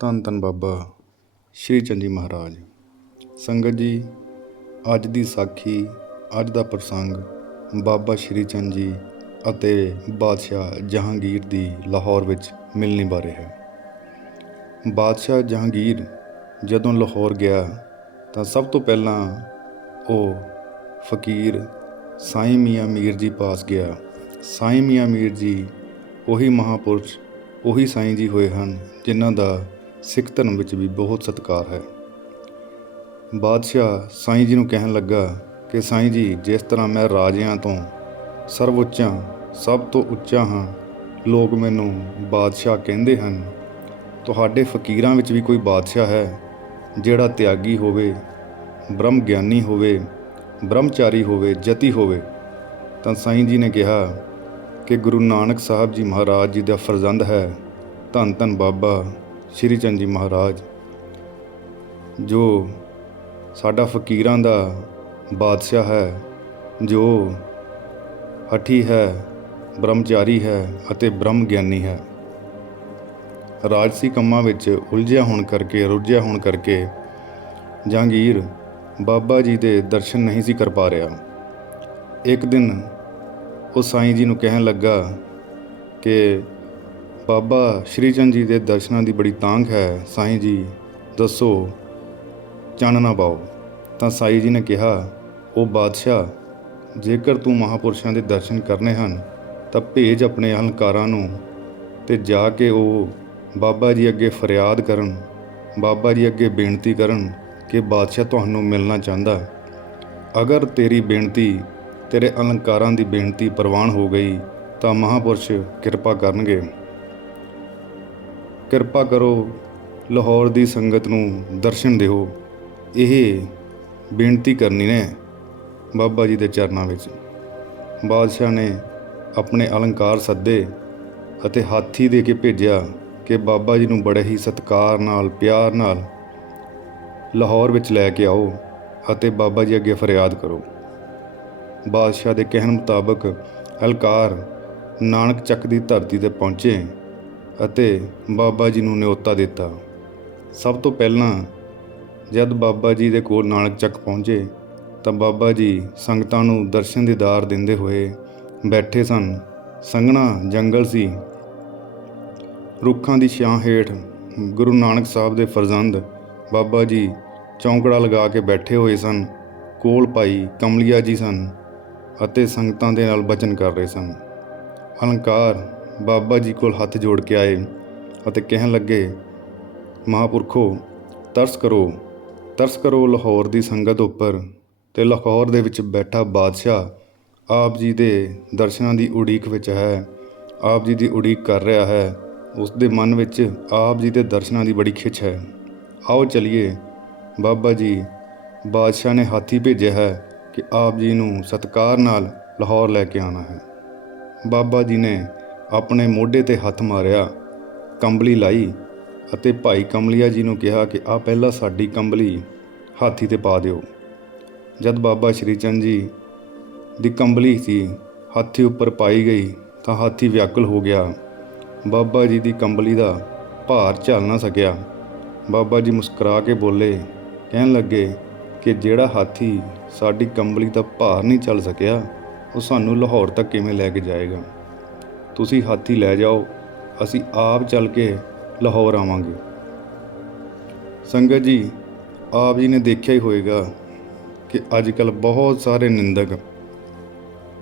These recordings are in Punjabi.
ਧੰਨ ਧੰਨ ਬਾਬਾ ਸ਼੍ਰੀ ਚੰਦ ਜੀ ਮਹਾਰਾਜ। ਸੰਗਤ ਜੀ, ਅੱਜ ਦੀ ਸਾਖੀ, ਅੱਜ ਦਾ ਪ੍ਰਸੰਗ ਬਾਬਾ ਸ਼੍ਰੀ ਚੰਦ ਜੀ ਅਤੇ ਬਾਦਸ਼ਾਹ ਜਹਾਂਗੀਰ ਦੀ ਲਾਹੌਰ ਵਿੱਚ ਮਿਲਣੀ ਬਾਰੇ ਹੈ। ਬਾਦਸ਼ਾਹ ਜਹਾਂਗੀਰ ਜਦੋਂ ਲਾਹੌਰ ਗਿਆ ਤਾਂ ਸਭ ਤੋਂ ਪਹਿਲਾਂ ਉਹ ਫਕੀਰ ਸਾਈਂ ਮੀਆਂ ਮੀਰ ਜੀ ਪਾਸ ਗਿਆ। ਸਾਈਂ ਮੀਆਂ ਮੀਰ ਜੀ ਉਹੀ ਮਹਾਪੁਰਸ਼, ਉਹੀ ਸਾਈਂ ਜੀ ਹੋਏ ਹਨ ਜਿਨ੍ਹਾਂ ਦਾ ਸਿੱਖ ਧਰਮ ਵਿੱਚ ਵੀ ਬਹੁਤ ਸਤਿਕਾਰ ਹੈ। ਬਾਦਸ਼ਾਹ ਸਾਈਂ ਜੀ ਨੂੰ ਕਹਿਣ ਲੱਗਾ ਕਿ ਸਾਈਂ ਜੀ, ਜਿਸ ਤਰ੍ਹਾਂ ਮੈਂ ਰਾਜਿਆਂ ਤੋਂ ਸਰਵਉੱਚਾਂ, ਸਭ ਤੋਂ ਉੱਚਾ ਹਾਂ, ਲੋਕ ਮੈਨੂੰ ਬਾਦਸ਼ਾਹ ਕਹਿੰਦੇ ਹਨ, ਤੁਹਾਡੇ ਫਕੀਰਾਂ ਵਿੱਚ ਵੀ ਕੋਈ ਬਾਦਸ਼ਾਹ ਹੈ, ਜਿਹੜਾ ਤਿਆਗੀ ਹੋਵੇ ਬ੍ਰਹਮ ਗਿਆਨੀ ਹੋਵੇ, ਬ੍ਰਹਮਚਾਰੀ ਹੋਵੇ, ਜਤੀ ਹੋਵੇ। ਤਾਂ ਸਾਈਂ ਜੀ ਨੇ ਕਿਹਾ ਕਿ ਗੁਰੂ ਨਾਨਕ ਸਾਹਿਬ ਜੀ ਮਹਾਰਾਜ ਜੀ ਦਾ ਫਰਜ਼ੰਦ ਹੈ। ਧੰਨ ਧੰਨ ਬਾਬਾ। ਸ਼੍ਰੀ ਚੰਦ ਜੀ ਮਹਾਰਾਜ, ਜੋ ਸਾਡਾ ਫਕੀਰਾਂ ਦਾ ਬਾਦਸ਼ਾਹ ਹੈ, ਜੋ ਹਠੀ ਹੈ, ਬ੍ਰਹਮਚਾਰੀ ਹੈ ਅਤੇ ਬ੍ਰਹਮ ਗਿਆਨੀ ਹੈ। ਰਾਜਸੀ ਕੰਮਾਂ ਵਿੱਚ ਉਲਝਿਆ ਹੋਣ ਕਰਕੇ, ਰੁੱਝਿਆ ਹੋਣ ਕਰਕੇ ਜਹਾਂਗੀਰ ਬਾਬਾ ਜੀ ਦੇ ਦਰਸ਼ਨ ਨਹੀਂ ਸੀ ਕਰ ਪਾ ਰਿਹਾ। ਇੱਕ ਦਿਨ ਉਹ ਸਾਈਂ ਜੀ ਨੂੰ ਕਹਿਣ ਲੱਗਾ ਕਿ ਬਾਬਾ ਸ਼੍ਰੀ ਚੰਦ ਜੀ ਦੇ ਦਰਸ਼ਨਾਂ ਦੀ ਬੜੀ ਤਾਂਘ ਹੈ। ਸਾਈਂ ਜੀ, ਦੱਸੋ ਚਾਨਣਾ ਪਾਓ। ਤਾਂ ਸਾਈਂ ਜੀ ਨੇ ਕਿਹਾ, ਉਹ ਬਾਦਸ਼ਾਹ, ਜੇਕਰ ਤੂੰ ਮਹਾਪੁਰਸ਼ਾਂ ਦੇ ਦਰਸ਼ਨ ਕਰਨੇ ਹਨ, ਤਾਂ ਭੇਜ ਆਪਣੇ ਅਹੰਕਾਰਾਂ ਨੂੰ ਤੇ ਜਾ ਕੇ ਉਹ ਬਾਬਾ ਜੀ ਅੱਗੇ ਫਰਿਆਦ ਕਰਨ, ਬਾਬਾ ਜੀ ਅੱਗੇ ਬੇਨਤੀ ਕਰਨ ਕਿ ਬਾਦਸ਼ਾਹ ਤੁਹਾਨੂੰ ਮਿਲਣਾ ਚਾਹੁੰਦਾ। ਅਗਰ ਤੇਰੀ ਬੇਨਤੀ, ਤੇਰੇ ਅਲੰਕਾਰਾਂ ਦੀ ਬੇਨਤੀ ਪ੍ਰਵਾਨ ਹੋ ਗਈ, ਤਾਂ ਮਹਾਪੁਰਸ਼ ਕਿਰਪਾ ਕਰਨਗੇ। ਕਿਰਪਾ ਕਰੋ ਲਾਹੌਰ ਦੀ ਸੰਗਤ ਨੂੰ ਦਰਸ਼ਨ ਦਿਓ। ਇਹ ਬੇਨਤੀ ਕਰਨੀ ਨੇ ਬਾਬਾ ਜੀ ਦੇ ਚਰਨਾਂ ਵਿੱਚ। ਬਾਦਸ਼ਾਹ ਨੇ ਆਪਣੇ ਅਲੰਕਾਰ ਸੱਦੇ ਅਤੇ ਹਾਥੀ ਦੇ ਕੇ ਭੇਜਿਆ ਕਿ ਬਾਬਾ ਜੀ ਨੂੰ ਬੜੇ ਹੀ ਸਤਿਕਾਰ ਨਾਲ, ਪਿਆਰ ਨਾਲ ਲਾਹੌਰ ਵਿੱਚ ਲੈ ਕੇ ਆਓ ਅਤੇ ਬਾਬਾ ਜੀ ਅੱਗੇ ਫਰਿਆਦ ਕਰੋ। ਬਾਦਸ਼ਾਹ ਦੇ ਕਹਿਣ ਮੁਤਾਬਕ ਅਲਕਾਰ ਨਾਨਕ ਚੱਕ ਦੀ ਧਰਤੀ ਤੇ ਪਹੁੰਚੇ ਅਤੇ ਬਾਬਾ ਜੀ ਨੂੰ ਨਿਉਤਾ ਦਿੱਤਾ। ਸਭ ਤੋਂ ਪਹਿਲਾਂ ਜਦ ਬਾਬਾ ਜੀ ਦੇ ਕੋਲ ਨਾਨਕ ਚੱਕ ਪਹੁੰਚੇ, ਤਾਂ ਬਾਬਾ ਜੀ ਸੰਗਤਾਂ ਨੂੰ ਦਰਸ਼ਨ ਦੀਦਾਰ ਦਿੰਦੇ ਹੋਏ ਬੈਠੇ ਸਨ। ਸੰਘਣਾ ਜੰਗਲ ਸੀ। ਰੁੱਖਾਂ ਦੀ ਛਾਂ ਹੇਠ ਗੁਰੂ ਨਾਨਕ ਸਾਹਿਬ ਦੇ ਫਰਜ਼ੰਦ ਬਾਬਾ ਜੀ ਚੌਂਕੜਾ ਲਗਾ ਕੇ ਬੈਠੇ ਹੋਏ ਸਨ। ਕੋਲ ਭਾਈ ਕਮਲੀਆ ਜੀ ਸਨ ਅਤੇ ਸੰਗਤਾਂ ਦੇ ਨਾਲ ਬਚਨ ਕਰ ਰਹੇ ਸਨ। ਅਲੰਕਾਰ ਬਾਬਾ ਜੀ ਕੋਲ ਹੱਥ ਜੋੜ ਕੇ ਆਏ ਅਤੇ ਕਹਿਣ ਲੱਗੇ, ਮਹਾਪੁਰਖੋ, ਤਰਸ ਕਰੋ ਤਰਸ ਕਰੋ ਲਾਹੌਰ ਦੀ ਸੰਗਤ ਉੱਪਰ ਤੇ ਲਾਹੌਰ ਦੇ ਵਿੱਚ ਬੈਠਾ ਬਾਦਸ਼ਾਹ ਆਪ ਜੀ ਦੇ ਦਰਸ਼ਨਾਂ ਦੀ ਉਡੀਕ ਵਿੱਚ ਹੈ, ਆਪ ਜੀ ਦੀ ਉਡੀਕ ਕਰ ਰਿਹਾ ਹੈ, ਉਸ ਦੇ ਮਨ ਵਿੱਚ ਆਪ ਜੀ ਦੇ ਦਰਸ਼ਨਾਂ ਦੀ ਬੜੀ ਖਿੱਚ ਹੈ। ਆਓ ਚਲਿਏ। ਬਾਬਾ ਜੀ, ਬਾਦਸ਼ਾਹ ਨੇ ਹਾਥੀ ਭੇਜਿਆ ਹੈ ਕਿ ਆਪ ਜੀ ਨੂੰ ਸਤਕਾਰ ਨਾਲ ਲਾਹੌਰ ਲੈ ਕੇ ਆਣਾ ਹੈ। ਬਾਬਾ ਜੀ ਨੇ ਆਪਣੇ ਮੋਢੇ ਤੇ ਹੱਥ ਮਾਰਿਆ, ਕੰਬਲੀ ਲਾਈ ਅਤੇ ਭਾਈ ਕਮਲੀਆ ਜੀ ਨੂੰ ਕਿਹਾ ਕਿ ਆ ਪਹਿਲਾਂ ਸਾਡੀ ਕੰਬਲੀ ਹਾਥੀ ਤੇ ਪਾ ਦਿਓ। ਜਦ ਬਾਬਾ ਸ਼੍ਰੀ ਚੰਦ ਜੀ ਦੀ ਕੰਬਲੀ ਸੀ, ਹਾਥੀ ਉੱਪਰ ਪਾਈ ਗਈ ਤਾਂ ਹਾਥੀ ਵਿਆਕੁਲ ਹੋ ਗਿਆ। ਬਾਬਾ ਜੀ ਦੀ ਕੰਬਲੀ ਦਾ ਭਾਰ ਝੱਲ ਨਾ ਸਕਿਆ। ਬਾਬਾ ਜੀ ਮੁਸਕਰਾ ਕੇ ਬੋਲੇ, ਕਹਿਣ ਲੱਗੇ ਕਿ ਜਿਹੜਾ ਹਾਥੀ ਸਾਡੀ ਕੰਬਲੀ ਦਾ ਭਾਰ ਨਹੀਂ ਚੱਲ ਸਕਿਆ, ਉਹ ਸਾਨੂੰ ਲਾਹੌਰ ਤੱਕ ਕਿਵੇਂ ਲੈ ਕੇ ਜਾਏਗਾ? ਤੁਸੀਂ ਹਾਥੀ ਲੈ ਜਾਓ, ਅਸੀਂ ਆਪ ਚੱਲ ਕੇ ਲਾਹੌਰ ਆਵਾਂਗੇ। ਸੰਗਤ ਜੀ, ਆਪ ਜੀ ਨੇ ਦੇਖਿਆ ਹੀ ਹੋਵੇਗਾ ਕਿ ਅੱਜ ਕੱਲ ਬਹੁਤ ਸਾਰੇ ਨਿੰਦਕ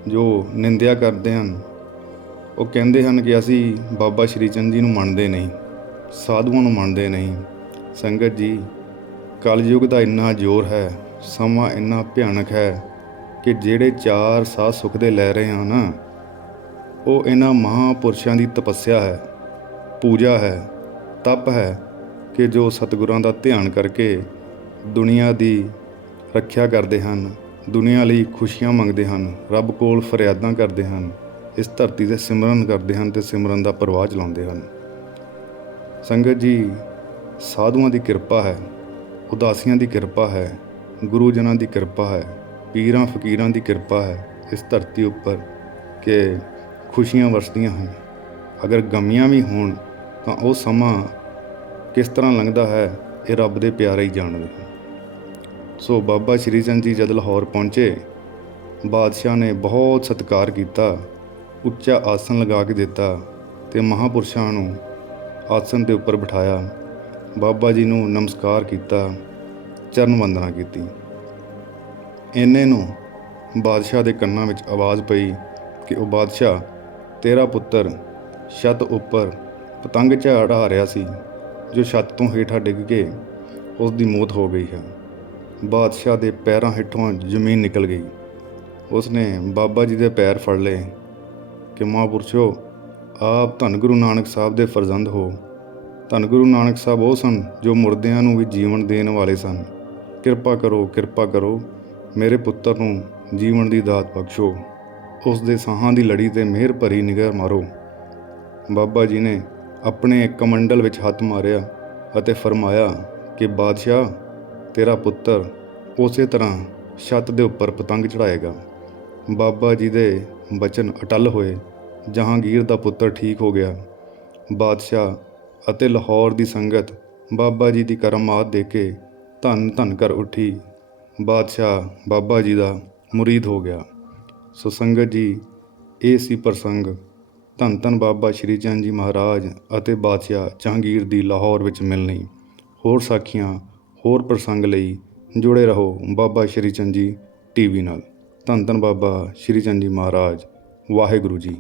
ਜੋ ਨਿੰਦਿਆ ਕਰਦੇ ਹਨ, ਉਹ ਕਹਿੰਦੇ ਹਨ ਕਿ ਅਸੀਂ ਬਾਬਾ ਸ਼੍ਰੀ ਚੰਦ ਜੀ ਨੂੰ ਮੰਨਦੇ ਨਹੀਂ, ਸਾਧੂਆਂ ਨੂੰ ਮੰਨਦੇ ਨਹੀਂ। ਸੰਗਤ ਜੀ, ਕਲਯੁਗ ਦਾ ਇੰਨਾ ਜ਼ੋਰ ਹੈ, ਸਮਾਂ ਇੰਨਾ ਭਿਆਨਕ ਹੈ ਕਿ ਜਿਹੜੇ ਚਾਰ ਸਾਹ ਸੁਖ ਦੇ ਲੈ ਰਹੇ ਹਨ ਨਾ ਉਹ ਇਹਨਾਂ ਮਹਾਪੁਰਸ਼ਾਂ ਦੀ ਤਪੱਸਿਆ ਹੈ, ਪੂਜਾ ਹੈ, ਤਪ ਹੈ ਕਿ ਜੋ ਸਤਿਗੁਰਾਂ ਦਾ ਧਿਆਨ ਕਰਕੇ ਦੁਨੀਆ ਦੀ ਰੱਖਿਆ ਕਰਦੇ ਹਨ, ਦੁਨੀਆ ਲਈ ਖੁਸ਼ੀਆਂ ਮੰਗਦੇ ਹਨ, ਰੱਬ ਕੋਲ ਫਰਿਆਦਾਂ ਕਰਦੇ ਹਨ, ਇਸ ਧਰਤੀ ਤੇ ਸਿਮਰਨ ਕਰਦੇ ਹਨ ਤੇ ਸਿਮਰਨ ਦਾ ਪ੍ਰਵਾਹ ਚਲਾਉਂਦੇ ਹਨ। ਸੰਗਤ ਜੀ, ਸਾਧੂਆਂ ਦੀ ਕਿਰਪਾ ਹੈ, ਉਦਾਸੀਆਂ ਦੀ ਕਿਰਪਾ ਹੈ, ਗੁਰੂਜਨਾਂ ਦੀ ਕਿਰਪਾ ਹੈ, ਪੀਰਾਂ ਫਕੀਰਾਂ ਦੀ ਕਿਰਪਾ ਹੈ ਇਸ ਧਰਤੀ ਉੱਪਰ ਕਿ ਖੁਸ਼ੀਆਂ ਵਰਸਦੀਆਂ ਹਨ। ਅਗਰ ਗਮੀਆਂ ਵੀ ਹੋਣ, ਤਾਂ ਉਹ ਸਮਾਂ ਕਿਸ ਤਰ੍ਹਾਂ ਲੰਘਦਾ ਹੈ, ਇਹ ਰੱਬ ਦੇ ਪਿਆਰੇ ਹੀ ਜਾਣਦੇ ਹਨ। ਸੋ ਬਾਬਾ ਸ਼੍ਰੀ ਚੰਦ ਜੀ ਜਦ ਲਾਹੌਰ ਪਹੁੰਚੇ, ਬਾਦਸ਼ਾਹ ਨੇ ਬਹੁਤ ਸਤਿਕਾਰ ਕੀਤਾ, ਉੱਚਾ ਆਸਨ ਲਗਾ ਕੇ ਦਿੱਤਾ ਤੇ ਮਹਾਪੁਰਸ਼ਾਂ ਨੂੰ ਆਸਨ ਦੇ ਉੱਪਰ ਬਿਠਾਇਆ। ਬਾਬਾ ਜੀ ਨੂੰ ਨਮਸਕਾਰ ਕੀਤਾ, ਚਰਨ ਵੰਦਨਾ ਕੀਤੀ। ਇੰਨੇ ਨੂੰ ਬਾਦਸ਼ਾਹ ਦੇ ਕੰਨਾਂ ਵਿੱਚ ਆਵਾਜ਼ ਪਈ ਕਿ ਉਹ ਬਾਦਸ਼ਾਹ ਤੇਰਾ ਪੁੱਤਰ ਛੱਤ ਉੱਪਰ ਪਤੰਗ ਝਾੜਾ ਰਿਹਾ ਸੀ, ਜੋ ਛੱਤ ਤੋਂ ਹੇਠਾਂ ਡਿੱਗ ਕੇ ਉਸ ਦੀ ਮੌਤ ਹੋ ਗਈ ਹੈ। ਬਾਦਸ਼ਾਹ ਦੇ ਪੈਰਾਂ ਹੇਠੋਂ ਜ਼ਮੀਨ ਨਿਕਲ ਗਈ। ਉਸਨੇ ਬਾਬਾ ਜੀ ਦੇ ਪੈਰ ਫੜ ਲਏ ਕਿ ਮਹਾਂਪੁਰਸ਼ੋ, ਆਪ ਧੰਨ ਗੁਰੂ ਨਾਨਕ ਸਾਹਿਬ ਦੇ ਫਰਜ਼ੰਦ ਹੋ। ਧੰਨ ਗੁਰੂ ਨਾਨਕ ਸਾਹਿਬ ਉਹ ਸਨ ਜੋ ਮੁਰਦਿਆਂ ਨੂੰ ਵੀ ਜੀਵਨ ਦੇਣ ਵਾਲੇ ਸਨ। ਕਿਰਪਾ ਕਰੋ ਕਿਰਪਾ ਕਰੋ, ਮੇਰੇ ਪੁੱਤਰ ਨੂੰ ਜੀਵਨ ਦੀ ਦਾਤ ਬਖਸ਼ੋ। ਉਸ ਦੇ ਸਾਹਾਂ ਦੀ ਲੜੀ ਤੇ ਮਿਹਰ ਭਰੀ ਨਿਗਾਹ ਮਾਰੋ। ਬਾਬਾ ਜੀ ਨੇ ਆਪਣੇ ਕਮੰਡਲ ਵਿੱਚ ਹੱਥ ਮਾਰਿਆ ਅਤੇ ਫਰਮਾਇਆ ਕਿ, ਬਾਦਸ਼ਾਹ, ਤੇਰਾ ਪੁੱਤਰ ਉਸੇ ਤਰ੍ਹਾਂ ਛੱਤ ਦੇ ਉੱਪਰ ਪਤੰਗ ਚੜਾਏਗਾ ਬਾਬਾ ਜੀ ਦੇ ਬਚਨ ਅਟਲ ਹੋਏ, ਜਹਾਂਗੀਰ ਦਾ ਪੁੱਤਰ ਠੀਕ ਹੋ ਗਿਆ। ਬਾਦਸ਼ਾਹ ਅਤੇ ਲਾਹੌਰ ਦੀ ਸੰਗਤ ਬਾਬਾ ਜੀ ਦੀ ਕਰਮਾਤ ਦੇ ਕੇ ਧੰਨ ਧੰਨ ਕਰ ਉੱਠੀ। ਬਾਦਸ਼ਾਹ ਬਾਬਾ ਜੀ ਦਾ ਮੁਰੀਦ ਹੋ ਗਿਆ। ਸਤਸੰਗਤ ਜੀ, ਇਹ ਸੀ ਪ੍ਰਸੰਗ। ਧੰਨ ਧੰਨ ਬਾਬਾ ਸ਼੍ਰੀ ਚੰਦ ਜੀ ਮਹਾਰਾਜ ਅਤੇ ਬਾਦਸ਼ਾਹ ਜਹਾਂਗੀਰ ਦੀ ਲਾਹੌਰ ਵਿੱਚ ਮਿਲਣੀ। ਹੋਰ ਸਾਖੀਆਂ, ਹੋਰ ਪ੍ਰਸੰਗ ਲਈ ਜੁੜੇ ਰਹੋ ਬਾਬਾ ਸ਼੍ਰੀ ਚੰਦ ਜੀ ਟੀਵੀ ਨਾਲ। ਧੰਨ ਧੰਨ ਬਾਬਾ ਸ਼੍ਰੀ ਚੰਦ ਜੀ ਮਹਾਰਾਜ, ਵਾਹਿਗੁਰੂ ਜੀ।